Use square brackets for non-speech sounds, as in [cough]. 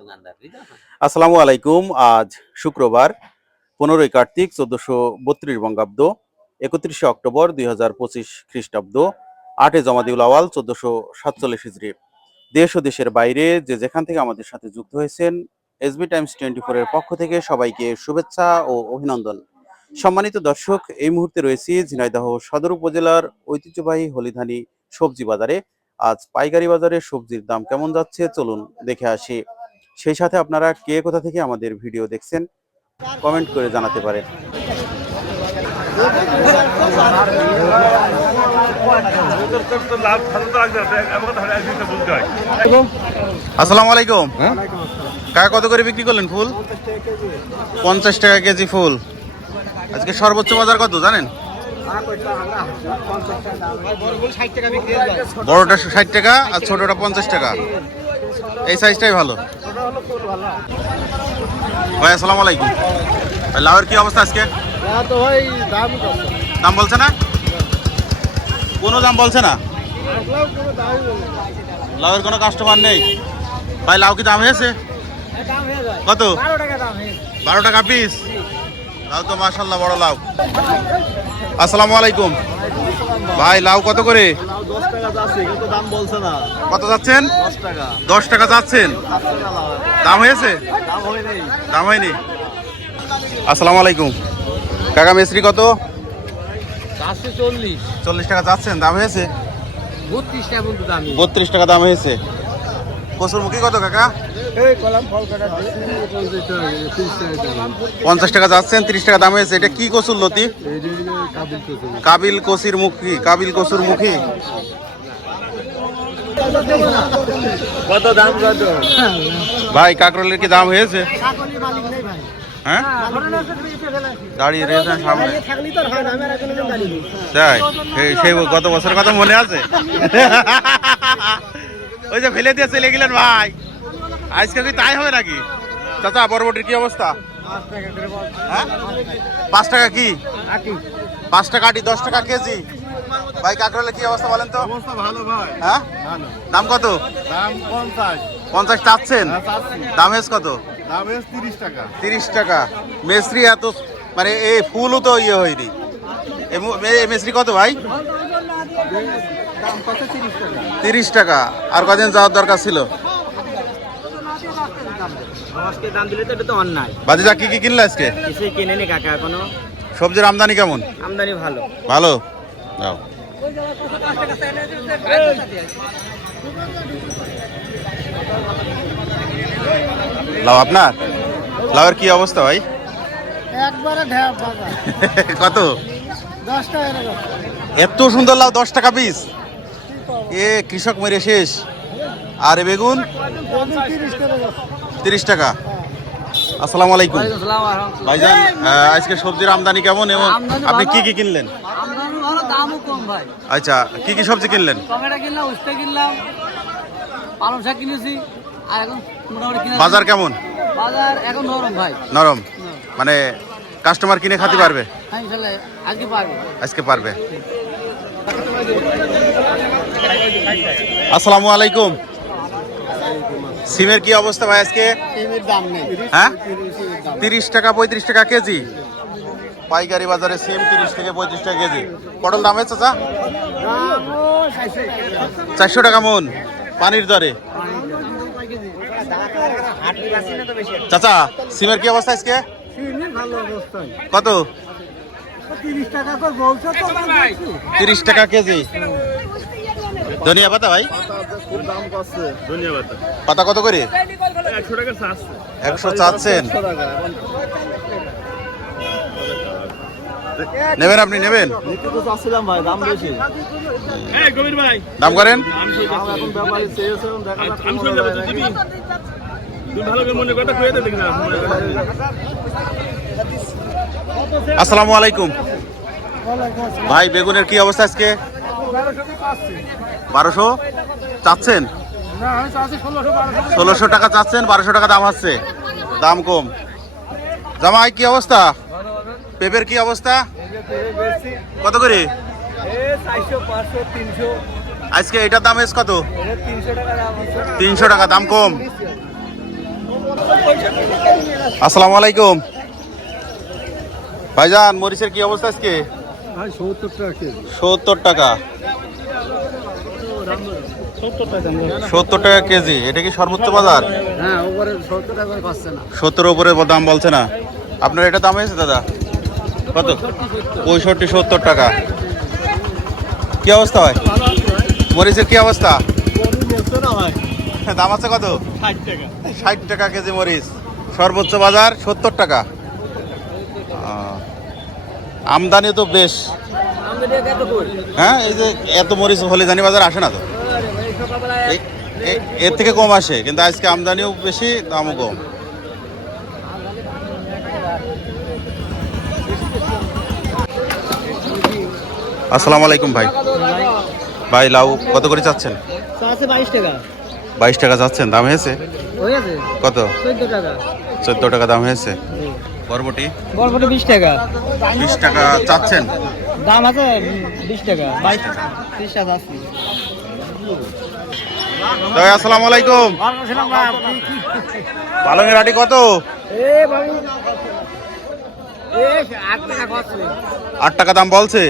দোকানদার আসসালামু আলাইকুম। আজ শুক্রবার, পনেরোই কার্তিক, চোদ্দশো বত্রিশ বঙ্গাব্দ, একত্রিশে অক্টোবর দুই হাজার পঁচিশ খ্রিস্টাব্দ, আটে জমাদিউল আওয়াল, চোদ্দশো সাতচল্লিশ হিজড়ি দেশ ও দেশের বাইরে যে যেখান থেকে আমাদের সাথে যুক্ত হয়েছেন এসবি টাইমস টোয়েন্টি ফোরের পক্ষ থেকে সবাইকে শুভেচ্ছা ও অভিনন্দন। সম্মানিত দর্শক, এই মুহূর্তে রয়েছি ঝিনাইদহ সদর উপজেলার ঐতিহ্যবাহী হলিধানি সবজি বাজারে। আজ পাইকারি বাজারে সবজির দাম কেমন যাচ্ছে, চলুন দেখে আসি। সেই সাথে আপনারা কে কোথা থেকে আমাদের ভিডিও দেখছেন কমেন্ট করে জানাতে পারেন। আসসালামু আলাইকুম। কাকা কত করে বিক্রি করলেন ফুল? পঞ্চাশ টাকা কেজি ফুল। আজকে সর্বোচ্চ বাজার কত জানেন? বড়টা ষাট টাকা আর ছোটটা পঞ্চাশ টাকা। এই সাইজটাই ভালো। ভাই, আসসালামু আলাইকুম। ভাই, লাউয়ের কি অবস্থা আজকে? দাম দাম বলছে না? কোনো দাম বলছে না। লাউয়ের কোনো কাস্টমার নেই। ভাই, লাউ কি দাম হয়েছে? হয়ে কত? বারো টাকা পিস লাউ তো মাশাল্লাহ বড় লাউ। আসসালামু আলাইকুম। ভাই লাউ কত করে? কত যাচ্ছেন? দশ টাকা যাচ্ছেন। দাম হয়েছে? দাম হয় হয়নি। আসসালামু আলাইকুম। কাকা মিস্ত্রি কত? চল্লিশ টাকা যাচ্ছেন দাম হয়েছে? বত্রিশ টাকা দাম বত্রিশ টাকা দাম হয়েছে। কসুর মুখী কত কাকা? পঞ্চাশ টাকা যাচ্ছেন তিরিশ টাকা দাম হয়েছে। এটা কি কসুর লতি? কাবিল কসির মুখী কাবিল কসুর মুখী। কত দাম কত? ভাই কাকরলের কি দাম হয়েছে? হ্যাঁ? দাঁড়িয়ে রয়েছেন সামনে। তাই সেই- সেই গত বছর কথা মনে আছে? [laughs] ওই যে ফেলে দিয়ে চলে গেলেন ভাই। আজকে কি তাই হবে নাকি? চাচা বরবটির কি অবস্থা? হ্যাঁ? পাঁচ টাকা কি? পাঁচ টাকা আটি দশ টাকা কেজি। ভাই কাকরলের কি অবস্থা বলেন তো? হ্যাঁ? দাম কত? দাম পঞ্চাশ। পঞ্চাশ চাচ্ছেন? হ্যাঁ, দাম হেস কত? দাম এস তিরিশ টাকা। তিরিশ টাকা। মেসরি এত মানে এই ফুলও তো ইয়ে হয়নি। মেসরি কত ভাই? তিরিশ টাকা। আর কদিন যাওয়ার দরকার ছিল? আজকে দাম দিলে তো এটা তো অন্যায়। বাজি যা কি কি কিনলে আজকে? কিছুই কিনে নি কাকা এখনও। সবজির আমদানি কেমন? আমদানি ভালো। ভালো? যাও। লাউ আপনার? লাউয়ের কি অবস্থা ভাই? একবারে [laughs] কত? দশ টাকা এরকম। এত সুন্দর লাউ দশ টাকা পিস এ কৃষক মেরে শেষ। আর বেগুন? তিরিশ টাকা। আসসালামু আলাইকুম। ভাইজান আজকে সবজির আমদানি কেমন এবং আপনি। কি কি কিনলেন? আচ্ছা কি কি সবজি কিনলেন? বাজার কেমন? নরম মানে কাস্টমার কিনে খাতে হ্যাঁ আজকে পারব। আজকে পারবে। আসসালামু আলাইকুম। সিমের কি অবস্থা ভাই আজকে? দাম নেই। হ্যাঁ? তিরিশ টাকা পঁয়ত্রিশ টাকা কেজি। পাইকারি বাজারে সিম তিরিশ থেকে পঁয়ত্রিশ টাকা কেজি। পটল দাম হয়েছে চাচা চারশো টাকা মন। পানির দরে। চাচা সিমের কি অবস্থা আজকে? কত। তিরিশ টাকা কেজি। ধনিয়া পাতা ভাই। পাতা কত করে? একশো টাকা চাচ্ছেন? নেবেন আপনি নেবেন? দাম করেন? আসসালামু আলাইকুম। ভাই বেগুনের কি অবস্থা আজকে? বারোশো চাচ্ছেন? ষোলোশো টাকা চাচ্ছেন, বারোশো টাকা দাম হচ্ছে। দাম কম। জামাই, কি অবস্থা? পেঁপের কি অবস্থা? কত করে? আজকে এটার দাম এস কত? তিনশো টাকা, দাম কম। আসসালামু আলাইকুম। ভাইজান, মরিচের কি অবস্থা আজকে? সত্তর টাকা। সত্তর টাকা কেজি এটা কি সর্বোচ্চ বাজার? হ্যাঁ সত্তর উপরে দাম বলছে না। আপনার এটা দাম হয়েছে দাদা? কত? পঁয়ষট্টি সত্তর টাকা। কি অবস্থা হয় মরিচের কি অবস্থা? দাম আছে কত? ষাট টাকা। ষাট টাকা কেজি মরিচ। সর্বোচ্চ বাজার সত্তর টাকা। আমদানি তো বেশ। হ্যাঁ এই যে এত মরিচ হলে জানি বাজার আসে না তো। এর থেকে কম আসে কিন্তু আজকে আমদানিও বেশি দামও কম। আসসালামু আলাইকুম ভাই। ভাই লাউ কত করে চাচ্ছেন? বাইশ টাকা। চাচ্ছেন দাম হয়েছে? কত? চোদ্দ টাকা দাম হয়েছে। বরবটি? বরবটি বিশ টাকা। বিশ টাকা চাচ্ছেন? দাম আছে বিশ টাকা। বাইশ ত্রিশ টাকা আছে। ভাই আসসালামু আলাইকুম। পালংয়ের আটি কত? টাকা আট টাকা দাম বলছে?